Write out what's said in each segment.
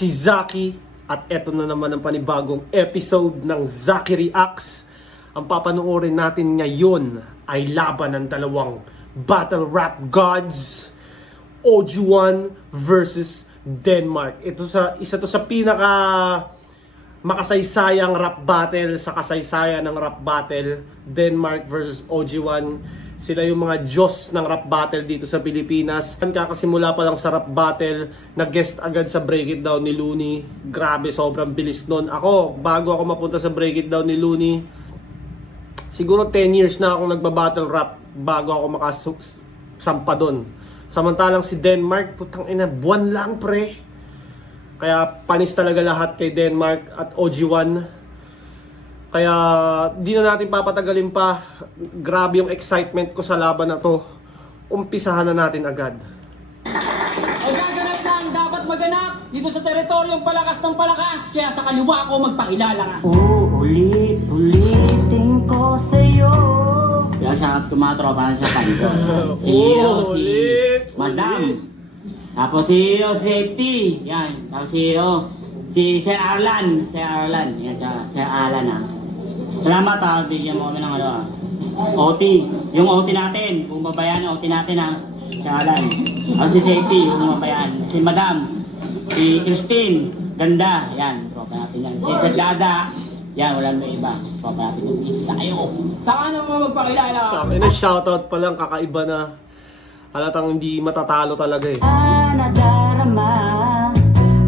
si Zaki at eto na naman ang panibagong episode ng Zaki Reacts. Ang papanoorin natin ngayon ay laban ng dalawang battle rap gods, OG1 versus Denmark. Isa to sa pinaka makasaysayang rap battle sa kasaysayan ng rap battle, Denmark versus OG1. Sila yung mga Diyos ng rap battle dito sa Pilipinas. Kakasimula pa lang sa rap battle, nag-guest agad sa Break It Down ni Looney. Grabe, sobrang bilis nun. Bago ako mapunta sa Break It Down ni Looney, siguro 10 years na akong nagba-battle rap bago ako makasampa doon. Samantalang si Denmark, putang ina, buwan lang pre. Kaya panis talaga lahat kay Denmark at OG1. Kaya di na natin papatagalin pa. Grabe yung excitement ko sa laban na to. Umpisahan na natin agad. Ay gaganap na ang dapat maganap dito sa teritoryong palakas ng palakas. Kaya sa kaliwa ko magpakilala ka. Ulitin ko sa'yo. Kaya siya tumatropa sa kanto. Si Ulit. Madam. Tapos si Safety. Yan. Tapos si Sir Arlan. Yan siya. Sir Arlan Salamat bigyan mo kami ng OT. Yung OT natin. Kung babayan OT natin Sir Arlan. Tapos si Safety. Kung babayan. Si Madam. Si Christine. Ganda. Yan. Tropa natin yan. Si Sajada. Yan. Wala may iba. Tropa natin yung isa kayo. Saan mo magpakilala ka? Tangina, shoutout pa lang, kakaiba na. Halatang hindi matatalo talaga eh. Nadarama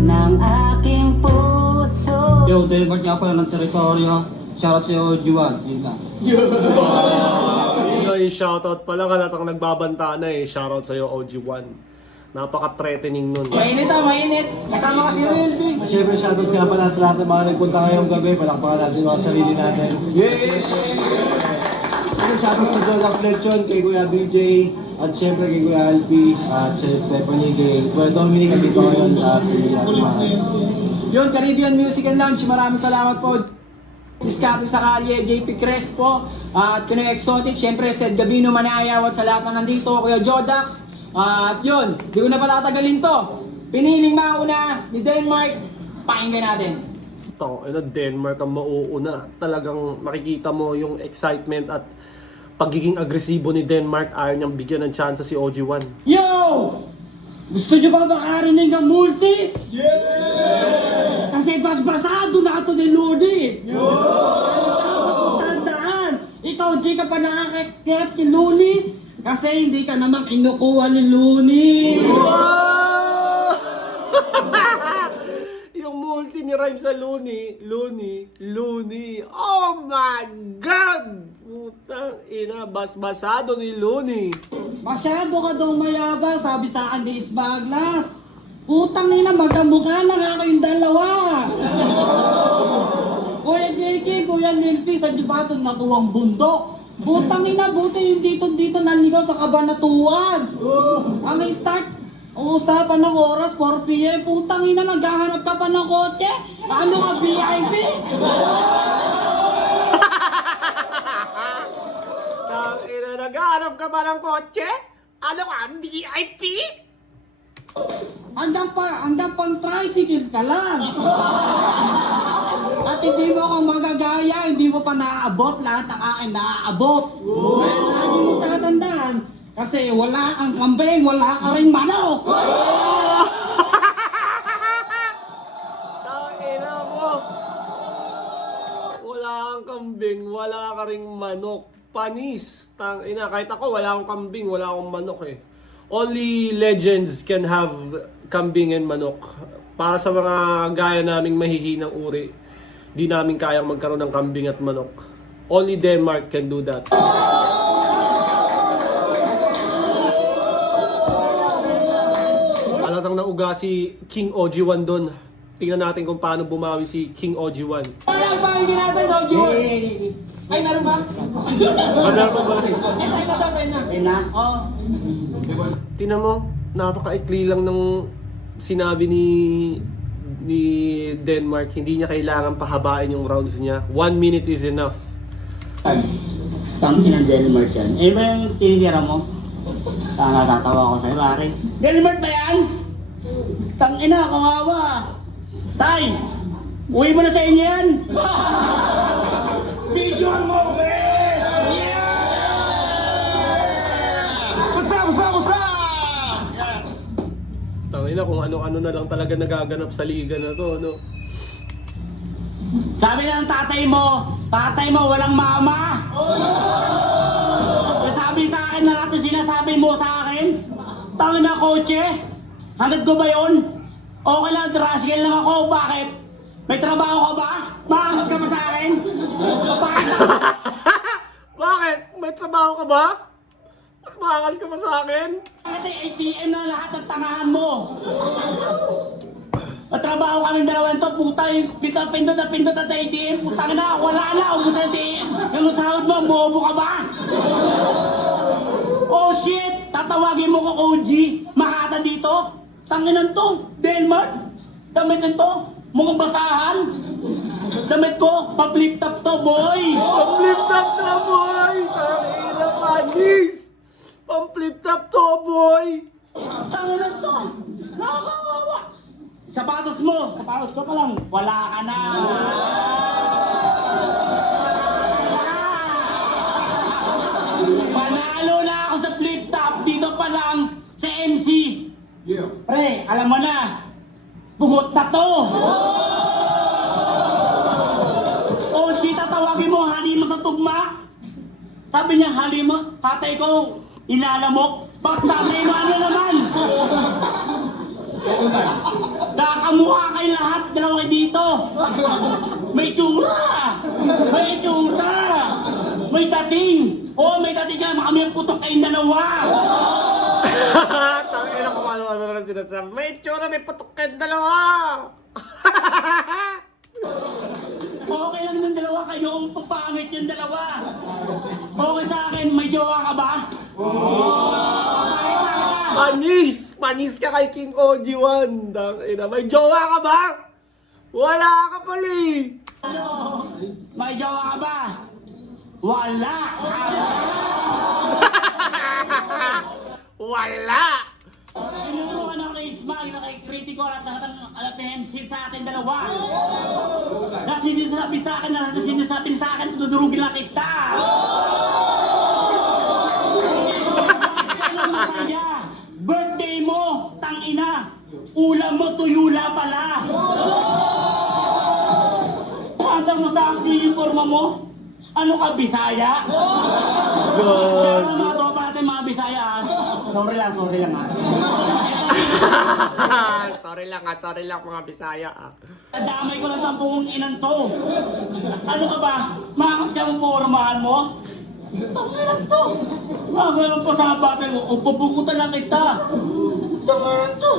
ng aking puso. Yo, Denmark nga pala ng teritoryo. Shoutout sa OG1. Yun na. Yung shoutout pa lang, halatang nagbabanta na eh. Shoutout sa'yo, OG1. Napaka-threatening nun. Mainit mainit. Kasama ka si Wilby. Siyempre, shoutouts nga pala sa lahat ng mga nagpunta ngayong gabi. Palakpakan natin mga sarili natin. Shoutout sa Jolax Lechon, kay Kuya BJ, at siyempre kay Kuya Alpi, at si Stephanie, kay Kuya Dominic, at dito ngayon si Atma. Yun, Caribbean Music and Lounge. Maraming salamat po. Diskarte sa kalye, JP Crespo, at Pinoy Exotic, siyempre Sed Gabino Manayawat sa lahat na nandito, Kuya Jodax. At yun, di ko na patatagalin to. Piniling mauna ni Denmark, pakinggan natin. Denmark ang mauuna. Talagang makikita mo yung excitement at pagiging agresibo ni Denmark. Ayaw niyang bigyan ng chance si OG1. Yo! Gusto nyo ba makarinig ng multi? Yeah! Kasi basbasado na ito ni Lodi. Tandaan, ikaw di ka pa nakakakit ni Luni kasi hindi ka naman kinukuha ni Luni. Wow! Yung multi ni rhyme sa Looney. Oh my God! Putang ina, basbasado ni Looney. Masyado ka daw mayaba, sabi sa akin ni Isbaglas. Putang ina, magkamukha na nga kayong dalawa. Kuya JK, Kuya Nilpi, sa Dibaton nakuwang bundok. Putang ina, buti yung dito naligaw sa Kabanatuan. Ang start, usapan ng oras, 4 PM. Putang ina, naghahanap ka pa ng kotse. Ano ka, VIP? Tangina, naghahanap ka ba ng kotse? Ano ka, VIP? Hanggang pang tricycle ka lang. At hindi mo ako magagaya, hindi mo pa naaabot lahat ng akin naaabot. Kaya lagi mo tatandaan, kasi wala kang kambing, wala ka rin manok. Tangina mo. Wala kang kambing, wala ka ring manok. Panis. Tangina, kahit ako wala akong kambing, wala akong manok eh. Only legends can have kambing and manok. Para sa mga gaya naming mahihinang uri, di namin kayang magkaroon ng kambing at manok. Only Denmark can do that. Alatang nauga si King OG1 doon. Tingnan natin kung paano bumawi si King OG1. Ano pakinggan natin, OG? Ay, meron ba? Meron pa ba? Ay na. Ayun na. Oo. Tingnan mo, napakaikli lang ng sinabi ni Denmark. Hindi niya kailangan pahabain yung rounds niya. 1 minute is enough. Tangin ng Denmark yan. Eh ba yung tinitira mo? Natatawa ko sa'yo, pare. Denmark ba yan? Tangina, kawawa. Tay! Uwi mo na sa inyo yan! Bigyan mo, eh! Basta! Tangin na kung ano-ano na lang talaga nagaganap sa liga na to, no? Sabi na ng tatay mo walang mama! Sabi sa akin na lahat yung sinasabi mo sa akin? Tangin na kotse? Hangad ko ba yun? Okay lang, tricycle lang ako. Bakit? May trabaho ka ba? Maangas ka ba sa akin? Bakit? Bakit? May trabaho ka ba? Mas maangas ka ba sa akin? Bakit ay ATM na lahat ng tangahan mo? Matrabaho kami dalawa nito, puta yung pindot at ATM. Putang na, wala na, ubus na ATM. Yung sahod mo, bobo ka ba? Oh shit! Tatawagin mo ko OG, Makata dito. Tanginan to, Denmark. Damit nito, mukhang basahan. Damit ko, pa-flip top to, boy. Pang-flip top to, boy! Tangin na, panis! Pang-flip top to, boy! Tanginan to, nakakawawa. Sapatos ko pa lang, wala ka na. Panalo na ako sa flip top, dito pa lang sa MC. Pre, alam mo na, pugot na to. Oh shit, tatawagin mo, hali mo sa tugma. Sabi niya, hali mo, tatay ko, ilalamok. Bakit tatay mo, ano naman? Kakamukha kayo lahat, dalawa kayo dito. May tsura. May dating. Oo, may dating ka, kami ang putok kayong dalawa. Tangin na kung ano-ano na lang sinasabi. May tsura, may putok kayong dalawa! Okay lang ng dalawa kayo, ang papangit yung dalawa. Okay sa akin, may jowa ka ba? Panis! Panis ka kay King OG1! Tangin na, may jowa ka ba? Wala ka pala eh! May jowa ka ba? Wala! Wala! Tinuro ka na ako na Ismail na kay Critico at alapensil sa atin dalawa. Dahil sinasabi sa akin na sinasabi sa akin, tudurugin lang kita. Birthday mo, tangina. Ulam mo, tuyula pala. Pantang mo sa akin yung forma mo. Ano ka, Bisaya? Siya ang mga tropa natin, mga Bisaya. Sorry lang ha. sorry lang mga Bisaya ah. Damay ko lang ang buong inan to. Ano ka ba? Makas ka mong pormahan mo? Tanginan to. Magalang pa sa batay mo. O pabukutan na kita. Tanginan to.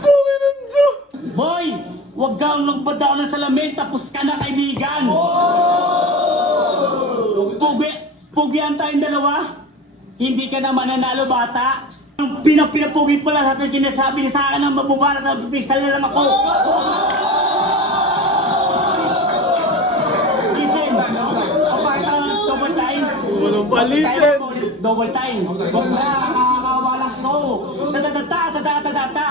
Tanginan to! Boy! Huwag kang nagbadaw ng salamin tapos ka na kaibigan. Pugian tayong dalawa. Hindi ka na mananalo bata. Pinapugi pala sa atin sinasabi sa akin ng mabubarat at pistal na lang ako. Listen, kapag double time. Walang palisen! Double time. Huwag na, nakakawalan to. Ta-ta-ta-ta.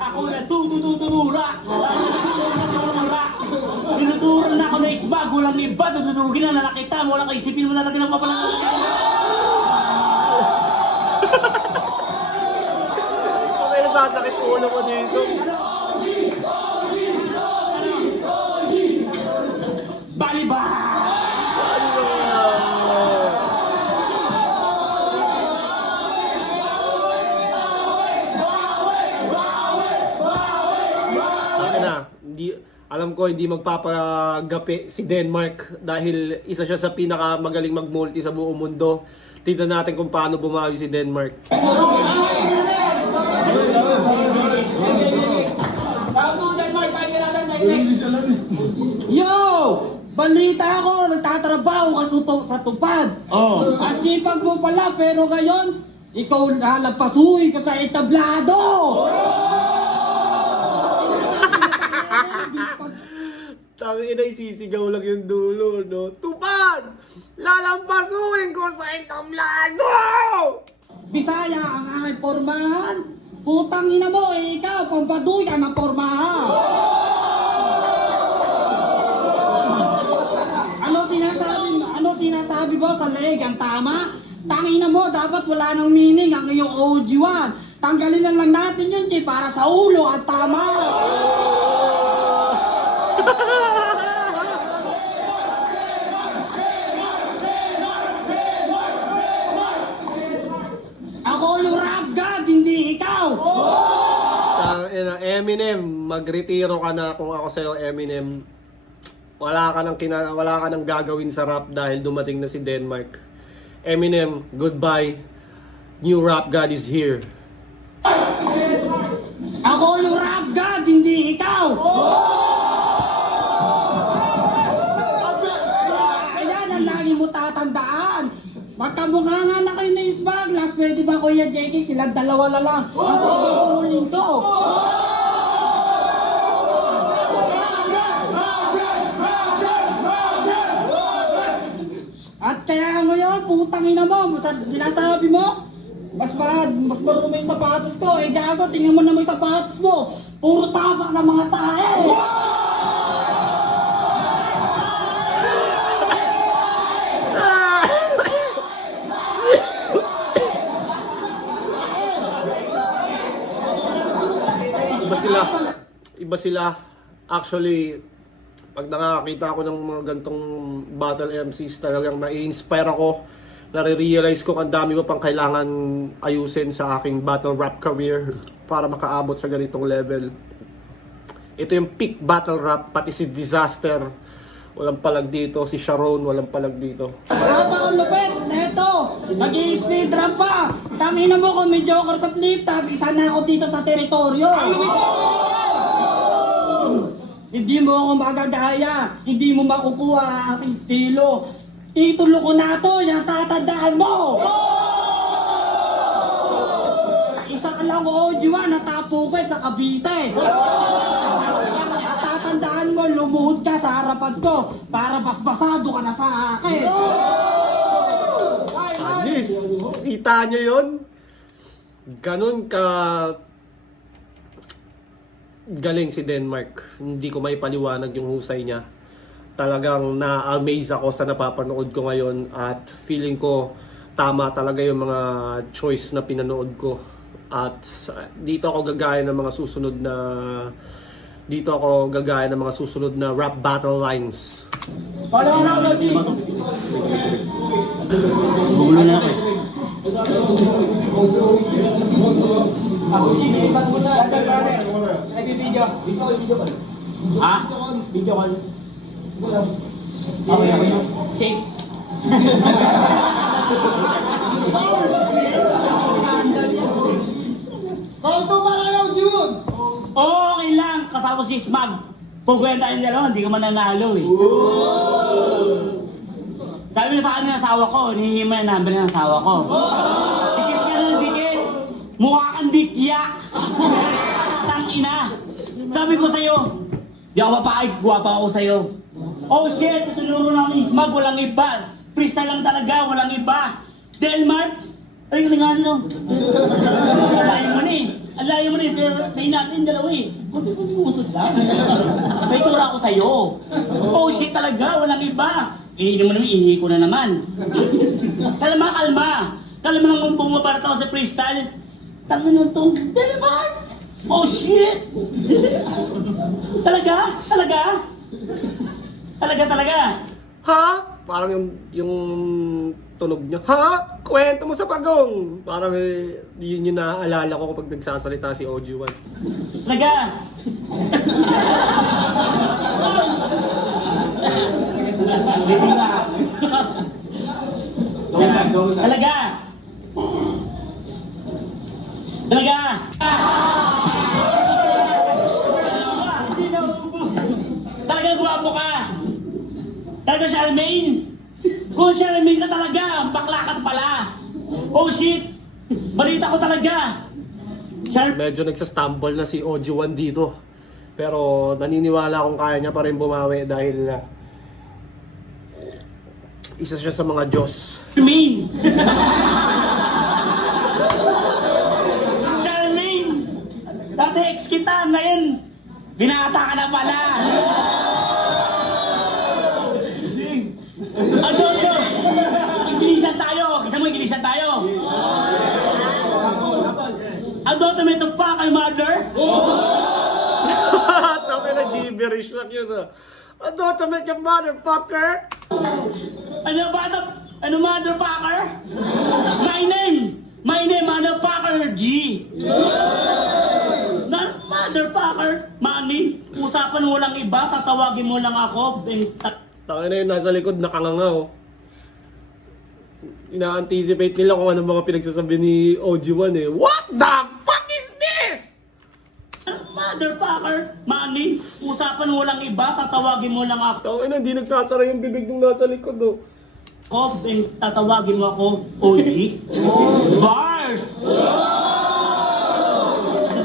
Ako na tutututulura. Dinuturan na ako na isbag, walang iba, tututulugin na nakita mo, walang kaisipin mo na natin ang papalang. Okay, nasasakit ulo ko dito. Baliba! Ano ba? Alam ko hindi magpapagapi si Denmark dahil isa siya sa pinakamagaling mag-multi sa buong mundo. Tignan natin kung paano bumawi si Denmark. Yo! Balita ako, nagtatrabaho ka sa tupad. Oh. Ang sipag mo pala, pero ngayon, ikaw lalapasuhin ka sa entablado! Tangina, isisigaw lang yung dulo, no? Tupad! Lalampasuhin ko sa entablado! Bisaya ang aking pormahan. Putang ina mo, ikaw, pampaduy ka ng pormahan. Ano sinasabi mo sa leg ang tama? Tangina mo, dapat wala nang meaning ang iyong OG1. Tanggalin na lang natin yun, para sa ulo ang tama. Ako yung rap god, hindi ikaw! Eminem, magretiro ka na kung ako sa'yo, Eminem. Wala ka nang gagawin sa rap dahil dumating na si Denmark. Eminem, goodbye. New rap god is here. Ako yung rap god, hindi ikaw! Ayan ang lagi mo tatandaan. Magkamukha nga na kayo na isbag. Last 20 ba Kuya JK? Silang dalawa na lang. Ang pagkakuling ko. At kaya ngayon, putang ina mo, sinasabi mo, mas marumi yung sapatos ko. Eh gago, tingnan mo naman yung sapatos mo. Puro tapak ng mga tae. Iba sila. Actually, pag nakakita ako ng mga gantong battle MCs, talagang nai-inspire ako. Nare-realize ko ang dami ko pang kailangan ayusin sa aking battle rap career para makaabot sa ganitong level. Ito yung peak battle rap, pati si Disaster. Walang palag dito. Si Sharon, walang palag dito. Rapa ang lupit! Neto! Nag-i-speed rap pa! Tangina mo kung may joker sa flip top, isa na ako dito sa teritoryo! Hindi mo ako magagaya! Hindi mo makukuha ang aking estilo! Titulo ko na to, yung tatandaan mo! Isa ka lang OG1, natapo ko sa Cavite! Tatandaan mo, lumuhod ka sa harapan ko para basbasado ka na sa akin! Anis! Kita nyo yun? Ganun ka galing si Denmark. Hindi ko may paliwanag yung husay niya. Talagang na-amaze ako sa napapanood ko ngayon at feeling ko tama talaga yung mga choice na pinanood ko. At dito ako gagaya ng mga susunod na rap battle lines. Follow na ako, Lodi. Bugulo na ako eh. Sandal, brother. Nagbibideo. Ha? Video call. Okay. Safe. Okay lang, kasama si Smag. Pugwenta yung dalawa, hindi ka mananalo eh. Sabi na sa akin ng asawa ko, hinihingi mo yung number ng asawa ko. Dikit ka ng dikit. Mukha kang dikya. Tangina. Sabi ko sa'yo, di ako mapakig, guwapa ako sa'yo. Oh shit, tutuluro na ni Smag, walang iba. Freestyle lang talaga, walang iba. Delmar, ay kalingan nyo. Alayo mo ni. Alayo mo ni, kayo natin dalawa eh. Kunti usod lang. May tura ako sa'yo. Oh shit talaga, walang iba. Ihi naman naman, ihi ko na naman. Kalma. Kalma lang bumabarata ako sa freestyle. Tangan nyo itong, Delmar! Oh shit! Talaga? Ha? Parang yung tunog niya. Ha? Kwento mo sa pagong! Parang yun yung naaalala ko kapag nagsasalita si OG1. Talaga? Hindi ba? Talaga? Hindi na ubus. Talaga guwapo ka. Talaga Charmaine. Kung Charmaine ka talaga, bakla ka pala. Oh shit. Balita ko talaga. Medyo nagsastumble na si OG1 dito. Pero naniniwala akong kaya niya pa rin bumawi dahil isa siya sa mga Diyos. Charmaine. ngayon, binata ka na pala. Ano yun? Ingilisan tayo. Isa mo, ingilisan tayo. Ano, tomato pa kay mother? Tama na, gibberish lang yun ah. Ano, tama ka motherfucker? Ano motherfucker? My name, motherfucker G. Motherfucker, mami, usapan mo lang iba, tatawagin mo lang ako. Tama na yun, nasa likod, nakanganga oh. Ina-anticipate nila kung ano mga pinagsasabi ni OG1 eh. What the fuck is this? Motherfucker, mami, usapan mo lang iba, tatawagin mo lang ako. Tama na, hindi nagsasara yung bibig nung nasa likod oh. Tatawagin mo ako OG. Bars!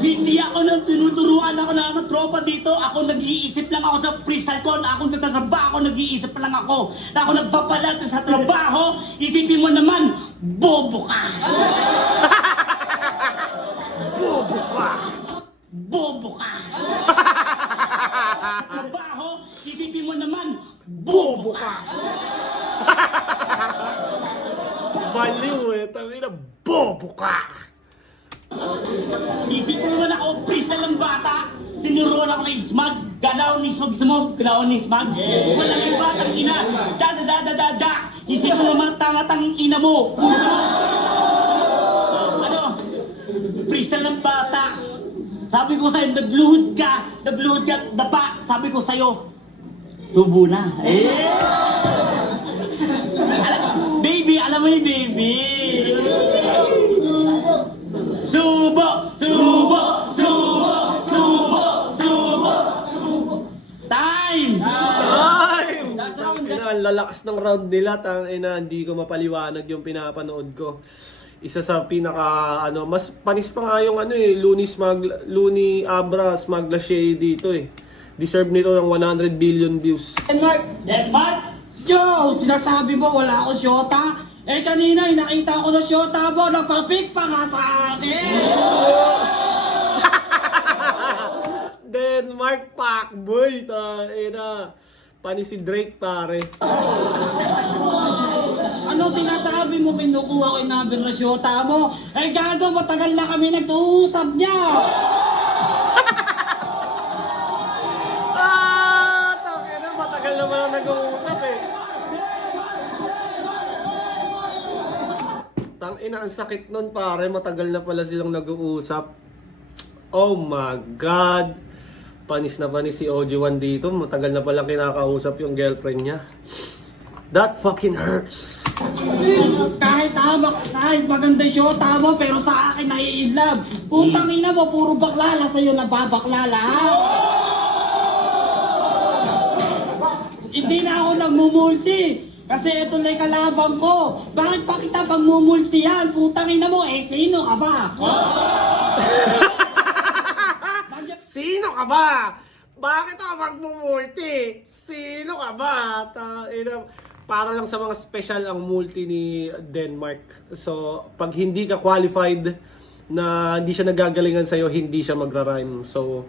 Hindi ako nang tinuturuan ako ng mga tropa dito. Ako nag-iisip lang ako sa freestyle ko. Ako nagtatrabaho, nag-iisip lang ako. Ako nagpapalat sa trabaho. Isipin mo naman, bobo ka! Bobo ka! Bobo ka! Trabaho, isipin mo naman, Bobo ka! Baliw eh, tangina, bobo ka! Isipin mo na ako, freestyle ng bata. Tinuruan ako ng smag, galaw ni smog, galaw ni smag. Walang yung batang ina, da. Isipin mo naman, tangatang ina mo. Ano? Freestyle ng bata. Sabi ko sa'yo, nagluhod ka, dapa. Sabi ko sa'yo, subo na. Baby, alam mo yung baby. Subo. Time! Time! Tangina, ang lalakas ng round nila, tangina, hindi ko mapaliwanag yung pinapanood ko. Isa sa pinaka, mas panis pa nga yung Looney Abra Smagla Shea dito eh. Deserve nito ng 100 billion views. Denmark! Yo, sinasabi mo wala akong syota? Eh kanina, nakita ko na syota mo, napapik pa nga sa akin! Denmark Pacboy, tangina. Panis si Drake pare. Ano sinasabi mo, pinukuha ko yung number na syota mo? Eh gago, matagal na kami nag-uusap niya! Tangina, matagal naman ang nag-uusap eh. Tangina, ang sakit nun pare, matagal na pala silang nag-uusap. Oh my God. Panis na panis si OG1 dito, matagal na palang kinakausap yung girlfriend niya. That fucking hurts. Kahit maganda yung syota mo, pero sa akin nai-inlove. Putang ina mo, puro baklala sa'yo nababaklala, ha? Hindi na ako nagmumulti. Kasi ito na yung kalabang ko. Bakit pa kita pang mumulti yan? Putang ina mo, sino ka ba? Sino ka ba? Bakit ako magmumulti? Sino ka ba? Para lang sa mga special ang multi ni Denmark. So, pag hindi ka qualified na hindi siya nagagalingan sa'yo, hindi siya magra-rhyme. So,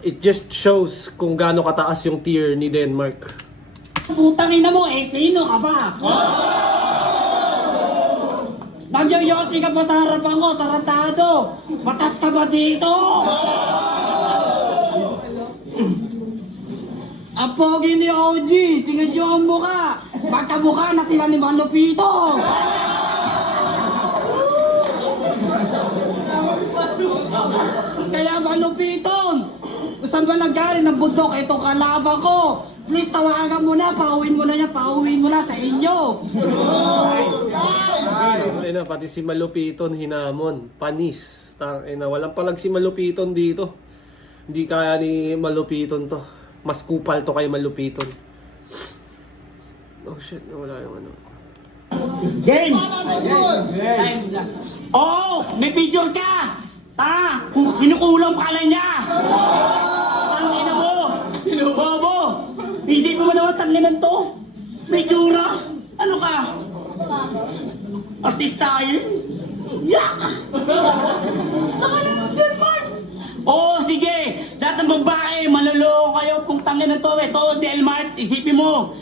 it just shows kung gaano kataas yung tier ni Denmark. Putang ina mo, sino ka ba? Nagyoyosi ka pa sa harapan ko, tarantado! Matas ka ba dito? Ang pogi ni OG, tingnan nyo ang mukha! Magkamukha na sila ni Manupito! Kaya Manupiton, saan ba naggaling ng bundok itong kalaban ko? Please tawagan mo na, pauwiin mo na sa inyo! Tangina, pati si Malupiton hinamon. Panis. Tangina, walang palag si Malupiton dito. Hindi kaya ni Malupiton to. Mas kupal to kay Malupiton. Oh shit, nawala yung ano. Game! Oh! May video ka! Kinukulang pala niya! Tangina mo! Bobo! Isipin mo naman tanginan to! May jura! Ano ka? Artista yun? Yak! Tanginan mo, Denmark! Oh! ito, Delmart, isipin mo.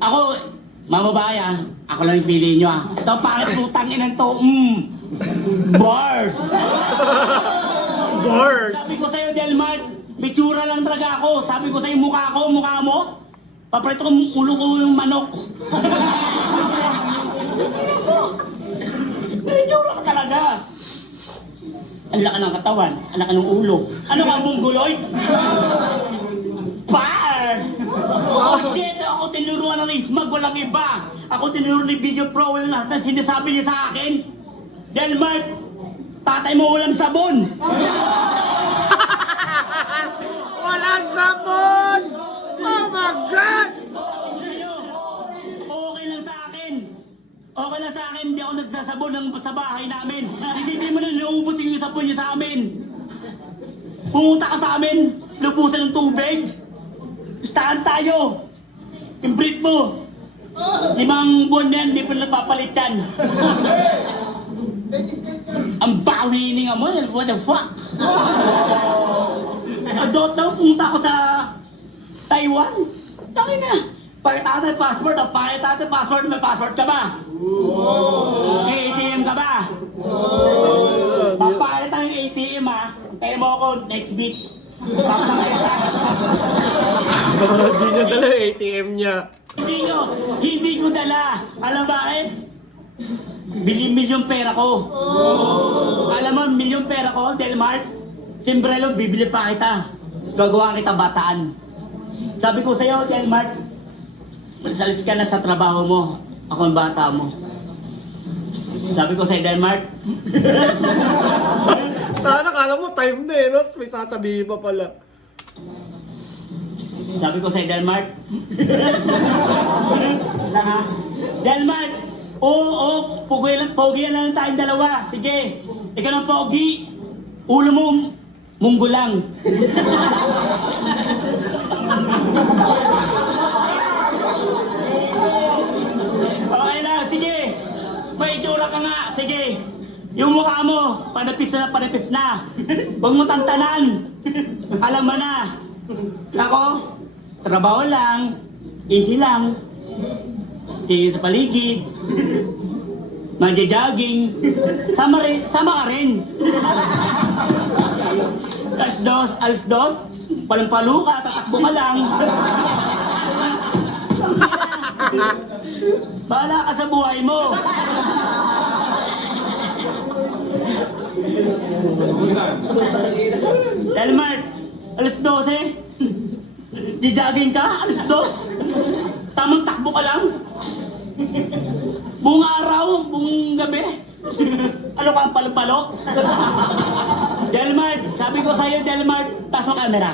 Ako, mamabay ako lang yung pili nyo Ito, pangit putang inan to, bars. Bars! Sabi ko sa'yo, Delmart, may tsura lang talaga ako. Sabi ko sa'yo, mukha mo. Paprito kong ulo ko yung manok. May tsura ka talaga. Ang laki ng katawan, ang laki ng ulo. Ano ka, mongoloid? Bars! Oh shit! Ako tinuruan ng Ismag, walang iba. Ako tinuruan ni Video Pro, walang lahat ng sinasabi niya sa akin. Delmart, tatay mo walang sabon. Walang sabon! Oh my God! Okay lang sa akin. Okay lang sa akin, hindi ako nagsasabon sa bahay namin. Hindi mo na naubos yung sabon niya sa amin. Pumunta ka sa amin, lubusan ng tubig. Gustahan tayo. Yung brief mo. 5 buwan na yan, hindi pa nagpapalit yan. Ang baho na hininga mo, what the fuck? Adot na, pumunta ako sa Taiwan. Taki na. Pakita natin passport, may passport ka ba? May ATM ka ba? Papakita yung ATM Tayo mo ako next week. Papakita. Hindi niya dala yung ATM niya. Hindi ko dala. Alam ba milyon pera ko. Alam mo, milyon pera ko, Delmart. Simbrelo, bibili pa kita. Gagawa kita bataan. Sabi ko sa'yo, Delmart, masalis ka na sa trabaho mo. Ako ang bata mo. Sabi ko sa'yo, Delmart. Kala mo time na no? May sasabihin pa pala. Sabi ko sa'yo, Delmart. Delmart, oo, pogi lang tayong dalawa. Sige, ikaw ng pogi. Ulo mo, munggo lang. Okay na, sige. May itsura ka nga, sige. Yung mukha mo, panapis na. Huwag mo tantanan. Alam mo na. Ako, trabaho lang, easy lang. Tingin sa paligid. Magja-jogging. Sama ka rin. Alas dos, palumpalo ka, tatakbo ka lang. Bahala ka sa buhay mo. Delmart, alas 12. Di-jogging ka, alas 2. Tamang takbo ka lang. Buong araw, buong gabi. Ano ka, palo-palo? Delmart, sabi ko sa'yo, Delmart, taas mo camera.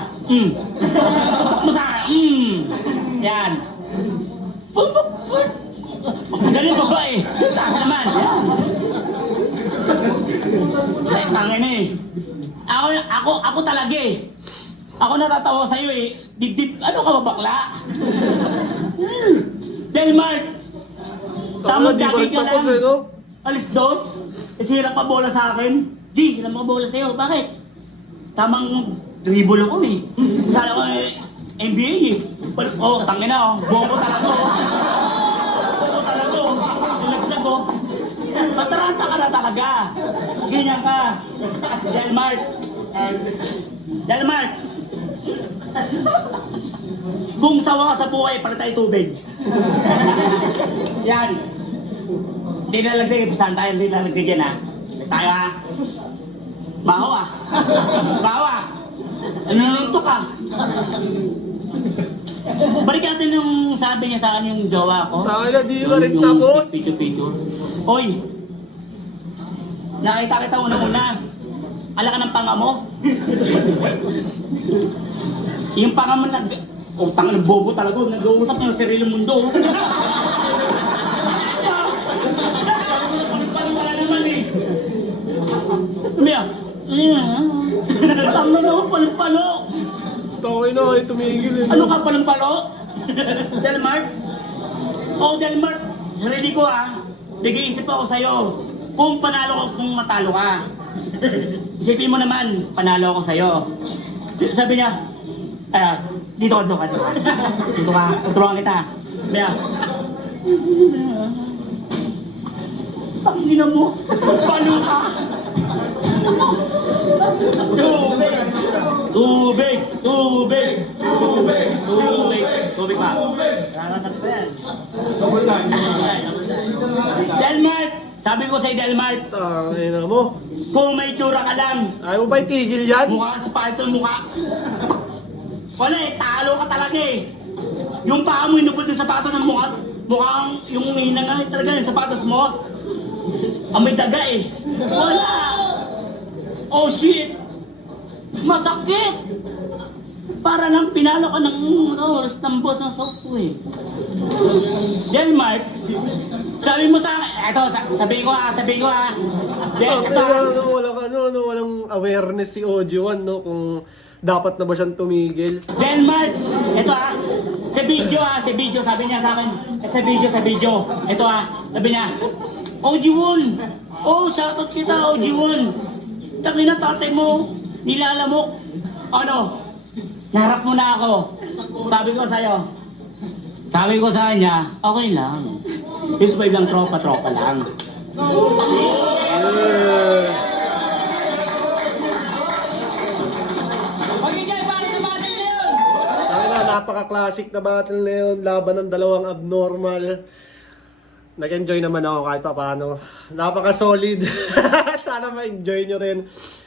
Tutok mo sa akin. Yan. Galing ba taas naman. Yan. Ay, tangin Ako talaga Ako natatawa sa'yo Dip, ano ka ba bakla? Delmart, tamang jogging ka lang. no? Alis 2, isira pa bola sa akin. Di, ilang mga bola sa'yo. Bakit? Tamang dribble ako Sala ko NBA tangin na Bobo talaga Bobo talaga Ilagslag Mataranta ka na talaga. Ganyan ka. Delmart. Kung sawa ka sa buhay, para tayo tubig. Yan. Hindi nalagdag, pisahan tayo, hindi nalagdag yan Tayo Baho Baho Nanununtok ka. Balik natin yung sabi niya sa akin yung jowa ko. Tayo na, di ba rin tapos? Picture. Hoy! Nakita kita una-una. Ala ka ng panga mo. Yung panga mo tanga ng bobo talaga. Nag-uusap niya ng sariling mundo. Wala naman Mia! Tanga naman, palong-palo. Tayo na, tumigil Ano ka, palong-palo? Delmart? Delmart, sarili ko nag-iisip ako sa'yo. Kung matalo ka. Isipin mo naman, panalo ako sa'yo. Sabi niya, Dito ka. Tuturuan kita. Maya. Pangina mo. Paano ka? Tubig pa. Nararat pa yan. Delmart! Sabi ko sa'yo, Delmart, Tangina mo. kung may tsura ka lang, Ayaw mo ba itigil yan? mukha ka sa palito ng mukha. Wala eh, talo ka talaga eh. Yung paa mo, inubod yung sapatos ng mukha. Mukhang yung hina nga eh, talaga yung sapatos mo. Amoy daga eh. Wala! Oh shit! Masakit! Para lang pinalo ka ng stambos ng soap ko eh. Delmart, sabi mo sa akin, eto, sabihin ko ah. Walang awareness si OG1, no? Kung dapat na ba siyang tumigil. Delmart, ito sa video, sabi niya sa akin, sa video, ito sabi niya, OG1, shoutout kita, OG1, tangina tatay mo, nilalamok, naharap mo na ako, sabi ko sa kanya, okay lang, 55 lang tropa lang. Magigay para sa battle na yun! Napaka-classic na battle na yun. Laban ng dalawang abnormal. Nag-enjoy naman ako kahit pa paano. Napaka-solid. Sana ma-enjoy nyo rin.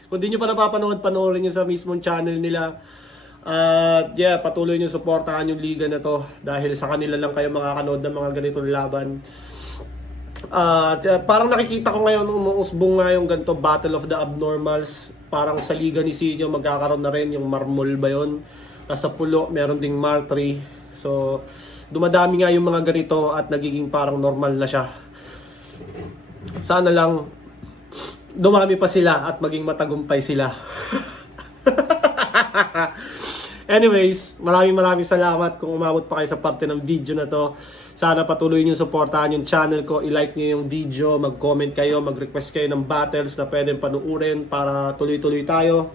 Kung di nyo pa napapanood, panoorin nyo sa mismong channel nila. At patuloy nyo supportahan yung liga na to. Dahil sa kanila lang kayo makakanood ng mga ganitong laban. Parang nakikita ko ngayon umuusbong nga yung ganito Battle of the Abnormals. Parang sa liga ni Sinyo magkakaroon na rin yung Marmol ba yun? Tapos sa Pulo meron ding Martry. So dumadami nga yung mga ganito at nagiging parang normal na siya. Sana lang dumami pa sila at maging matagumpay sila. Anyways, maraming salamat kung umabot pa kayo sa parte ng video na to. Sana patuloy niyo suportahan yung channel ko, i-like niyo yung video, mag-comment kayo, mag-request kayo ng battles na pwedeng panuurin para tuloy-tuloy tayo.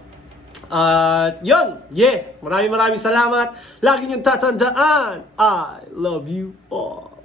At yun, maraming salamat. Lagi niyong tatandaan, I love you all.